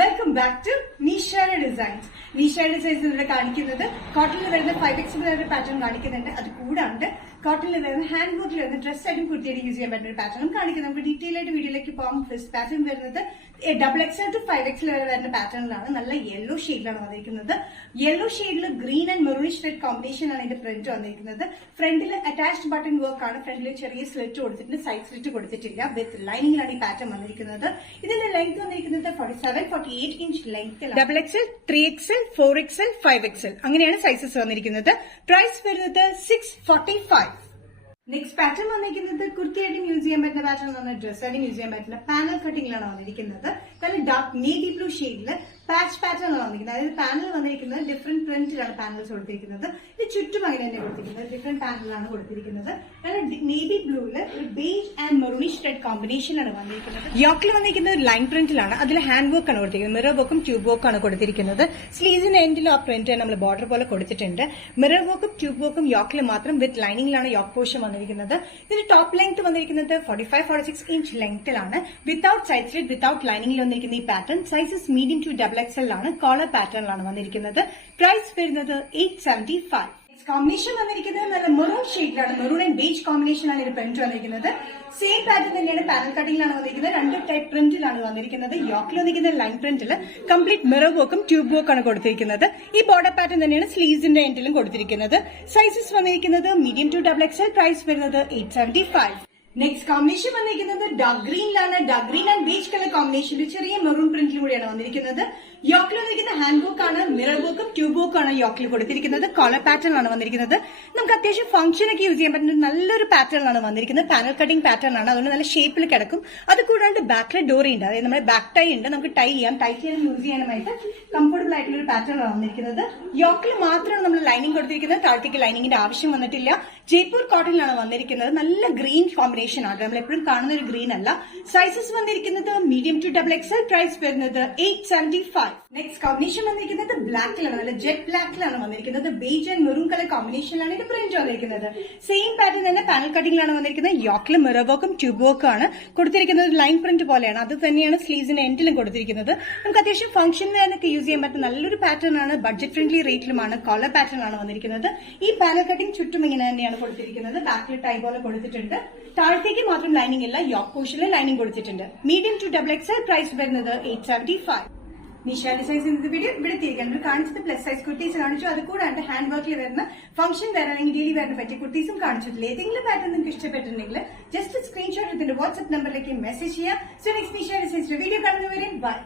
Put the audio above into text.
Welcome back to നിഷയുടെ designs. നിഷയുടെ designs ഇവിടെ കാണിക്കുന്നത് കോട്ടണിൽ വരുന്ന 5X പാറ്റേൺ കാണിക്കുന്നുണ്ട്. അത് കൂടാണ്ട് കോട്ടണിൽ വരുന്ന ഹാൻഡ് വർക്കിൽ വരുന്ന ഡ്രസ് ആയിട്ടും കുർത്തിയായിട്ട് യൂസ് ചെയ്യാൻ പറ്റുന്ന ഒരു പാറ്റേൺ കാണിക്കുന്നത്. നമുക്ക് ഡീറ്റെയിൽ ആയിട്ട് വീഡിയോയിലേക്ക് പോകാം. ഫസ്റ്റ് പാറ്റേൺ വരുന്നത് XXL to 5X വരെ വരുന്ന പാറ്റേണിലാണ്. നല്ല യെല്ലോ ഷെയ്ഡിലാണ് വന്നിരിക്കുന്നത്. യെല്ലോ ഷെയ്ഡിൽ ഗ്രീൻ ആൻഡ് മെറൂണിഷ് റെഡ് കോമ്പിനേഷനാണ് ഇതിന്റെ പ്രിന്റ് വന്നിരിക്കുന്നത്. ഫ്രണ്ടിൽ അറ്റാച്ച്ഡ് ബട്ടൺ വർക്ക് ആണ്. ഫ്രണ്ടിൽ ചെറിയ സ്ലിറ്റ് കൊടുത്തിട്ടുണ്ട്, സൈഡ് സ്ലിറ്റ് കൊടുത്തിട്ടില്ല. വിത്ത് ലൈനിങ്ങിലാണ് ഈ പാറ്റേൺ വന്നിരിക്കുന്നത്. ഇതിന്റെ ലെങ്ത് വന്നിരിക്കുന്നത് 47-48 inch length. XXL, 3XL, 4XL, 5XL അങ്ങനെയാണ് സൈസസ് വന്നിരിക്കുന്നത്. പ്രൈസ് വരുന്നത് 645. നെക്സ്റ്റ് പാറ്റേൺ വന്നിരിക്കുന്നത് കുർത്തിയായിട്ടും യൂസ് ചെയ്യാൻ പറ്റുന്ന പാറ്റേൺ ആണ്. ഡ്രസ്സായിട്ടും യൂസ് ചെയ്യാൻ പറ്റുന്ന പാനൽ കട്ടിങ്ങിലാണ് വന്നിരിക്കുന്നത്. നല്ല ഡാർക്ക് നേവി ബ്ലൂ ഷെയ്ഡില് പാച്ച് പാറ്റേൺ ആണ് വന്നിരിക്കുന്നത്. അതായത് പാനൽ വന്നിരിക്കുന്നത് ഡിഫറെന്റ് പ്രിന്റിലാണ് പാനൽസ് കൊടുത്തിരിക്കുന്നത്. ഇത് ചുറ്റും അങ്ങനെ തന്നെ കൊടുത്തിരിക്കുന്നത്. ഡിഫറെന്റ് പാനലാണ് കൊടുത്തിരിക്കുന്നത്. നല്ല നേവി ബ്ലൂവില് ബേജ് ആൻഡ് മെറൂണിഷ് റെഡ് കോമ്പിനേഷനാണ് വന്നിരിക്കുന്നത്. യോക്കിൽ വന്നിരിക്കുന്നത് ലൈൻ പ്രിന്റിലാണ്. അതിൽ ഹാൻഡ് വർക്ക് ആണ് കൊടുത്തിരിക്കുന്നത്. മിറർ വർക്കും ട്യൂബ് വർക്കും ആണ് കൊടുത്തിരിക്കുന്നത്. സ്ലീവ്സിന്റെ എൻഡിലും ആ പ്രിന്റ് നമ്മൾ ബോർഡർ പോലെ കൊടുത്തിട്ടുണ്ട്. മിറർ വർക്കും ട്യൂബ് വർക്കും യോക്കിൽ മാത്രം വിത്ത് ലൈനിങ്ങിലാണ് യോക്ക് പോർഷൻ വന്നിരിക്കുന്നത്. ഇതിന്റെ ടോപ്പ് ലെങ്ത് വന്നിരിക്കുന്നത് 45-46 ഇഞ്ച് ലെങ്ത്തിലാണ്. വിത്തൌട്ട് സൈഡ് സ്ലിറ്റ്, വിത്തൌട്ട് ലൈനിങ്ങിൽ വന്നിരിക്കുന്ന ഈ pattern sizes medium to XXL ആണ്. കോളർ പാറ്റേണിലാണ് വന്നിരിക്കുന്നത്. പ്രൈസ് വരുന്നത് 875. കോമ്പിനേഷൻ വന്നിരിക്കുന്നത് നല്ല മെറൂൺ ഷെയ്ഡിലാണ്. മെറൂൺ ആൻഡ് ബേജ് കോമ്പിനേഷനാണ് ഇതിന്റെ പ്രിന്റ് വന്നിരിക്കുന്നത്. സെയിം പാറ്റേൺ തന്നെയാണ് പാനൽ കട്ടിങ്ങിലാണ് വന്നിരിക്കുന്നത്. രണ്ട് ടൈപ്പ് പ്രിന്റിലാണ് വന്നിരിക്കുന്നത്. യോക്കിൽ വന്നിരിക്കുന്ന ലൈൻ പ്രിന്റിൽ കംപ്ലീറ്റ് മിറർ വർക്കും ട്യൂബ് വർക്കും ആണ് കൊടുത്തിരിക്കുന്നത്. ഈ ബോർഡർ പാറ്റേൺ തന്നെയാണ് സ്ലീവ്സിന്റെ എൻഡിലും കൊടുത്തിരിക്കുന്നത്. സൈസസ് വന്നിരിക്കുന്നത് മീഡിയം ടു XXL. പ്രൈസ് വരുന്നത് 875. നെക്സ്റ്റ് കോമ്പിനേഷൻ വന്നിരിക്കുന്നത് ഡാർക്ക് ഗ്രീനിലാണ്. Dark green and beige colour കോമ്പിനേഷനിൽ ചെറിയ മെറൂൺ പ്രിന്റിലൂടെയാണ് വന്നിരിക്കുന്നത്. യോക്കിൽ വന്നിരിക്കുന്ന ഹാൻഡ് വർക്ക് ആണ്. മിറർ വർക്കും ട്യൂബ് വർക്കും ആണ് യോക്കിൽ കൊടുത്തിരിക്കുന്നത്. കോളർ പാറ്റേൺ ആണ് വന്നിരിക്കുന്നത്. നമുക്ക് അത്യാവശ്യം ഫംഗ്ഷനൊക്കെ യൂസ് ചെയ്യാൻ പറ്റുന്ന നല്ലൊരു പാറ്റേൺ ആണ് വന്നിരിക്കുന്നത്. പാനൽ കട്ടിംഗ് പാറ്റേൺ ആണ്. അതുകൊണ്ട് നല്ല ഷേപ്പിൽ കിടക്കും. അത് കൂടാണ്ട് ബാക്കിലെ ഡോറി ഉണ്ട്. അതായത് നമ്മുടെ ബാക്ക് ടൈ ഉണ്ട്. നമുക്ക് ടൈ ചെയ്യാം. ടൈ ചെയ്യാനും യൂസ് ചെയ്യാനുമായിട്ട് കംഫർട്ടബിൾ ആയിട്ടുള്ള ഒരു പാറ്റേൺ ആണ് വന്നിരിക്കുന്നത്. യോക്കിൽ മാത്രമാണ് നമ്മൾ ലൈനിങ് കൊടുത്തിരിക്കുന്നത്. താഴത്തേക്ക് ലൈനിങ്ങിന്റെ ആവശ്യം വന്നിട്ടില്ല. ജയ്പൂർ കോട്ടണിലാണ് വന്നിരിക്കുന്നത്. നല്ല ഗ്രീൻ കോമ്പിനേഷൻ ആണ്. നമ്മൾ എപ്പോഴും കാണുന്ന ഒരു ഗ്രീൻ അല്ല. സൈസസ് വന്നിരിക്കുന്നത് മീഡിയം ടു XXL. പ്രൈസ് വരുന്നത് 875. നെക്സ്റ്റ് കോമ്പിനേഷൻ വന്നിരിക്കുന്നത് ബ്ലാക്കിലാണ്. നല്ല ജെറ്റ് ബ്ലാക്കിലാണ് വന്നിരിക്കുന്നത്. ബേജ് ആൻഡ് മെറൂൺ കളർ കോമ്പിനേഷനിലാണ് ഇത് പ്രിന്റ് വന്നിരിക്കുന്നത്. സെയിം പാറ്റേൺ തന്നെ പാനൽ കട്ടിങ്ങിലാണ് വന്നിരിക്കുന്നത്. യോക്കിൽ മിറർ വർക്കും ട്യൂബ് വർക്കും ആണ് കൊടുത്തിരിക്കുന്നത്. ലൈൻ പ്രിന്റ് പോലെയാണ്. അത് തന്നെയാണ് സ്ലീവ്സിന്റെ എൻഡിലും കൊടുത്തിരിക്കുന്നത്. നമുക്ക് അത്യാവശ്യം ഫംഗ്ഷൻ വേനൊക്കെ യൂസ് ചെയ്യാൻ പറ്റുന്ന നല്ലൊരു പാറ്റേൺ ആണ്. ബഡ്ജറ്റ് ഫ്രണ്ട്ലി റേറ്റിലുമാണ്. കോളർ പാറ്റേൺ ആണ് വന്നിരിക്കുന്നത്. ഈ പാനൽ കട്ടിംഗ് ചുറ്റും ഇങ്ങനെ തന്നെയാണ് കൊടുത്തിരിക്കുന്നത്. ബാക്കിൽ ടൈ പോലെ കൊടുത്തിട്ടുണ്ട്. താഴത്തേക്ക് മാത്രം ലൈനിങ് ഇല്ല. യോക്ക് പോർഷനിൽ ലൈനിങ് കൊടുത്തിട്ടുണ്ട്. Medium to XXL. പ്രൈസ് വരുന്നത് 875. നിഷ ഡിസൈൻസ് ഇന്നത്തെ വീഡിയോ ഇവിടെ തിരിക്കാൻ കാണിച്ചത് പ്ലസ് സൈസ് കുർത്തീസ് കാണിച്ചു. അത് കൂടാണ്ട് ഹാൻഡ് വർക്കിൽ വരുന്ന ഫംഗ്ഷൻ വേറെ അല്ലെങ്കിൽ ഡെയിലി വേറെ പറ്റിയ കുർത്തീസും കാണിച്ചിട്ടില്ല. ഏതെങ്കിലും പാറ്റേൺ നിങ്ങൾക്ക് ഇഷ്ടപ്പെട്ടിട്ടുണ്ടെങ്കിൽ ജസ്റ്റ് സ്ക്രീൻഷോട്ട് ഇതിന്റെ വാട്സ്ആപ്പ് നമ്പറിലേക്ക് മെസ്സേജ് ചെയ്യാം. സോ നെക്സ്റ്റ് നിഷ ഡിസൈൻസിന്റെ വീഡിയോ കാണുന്നവരെ ബൈ.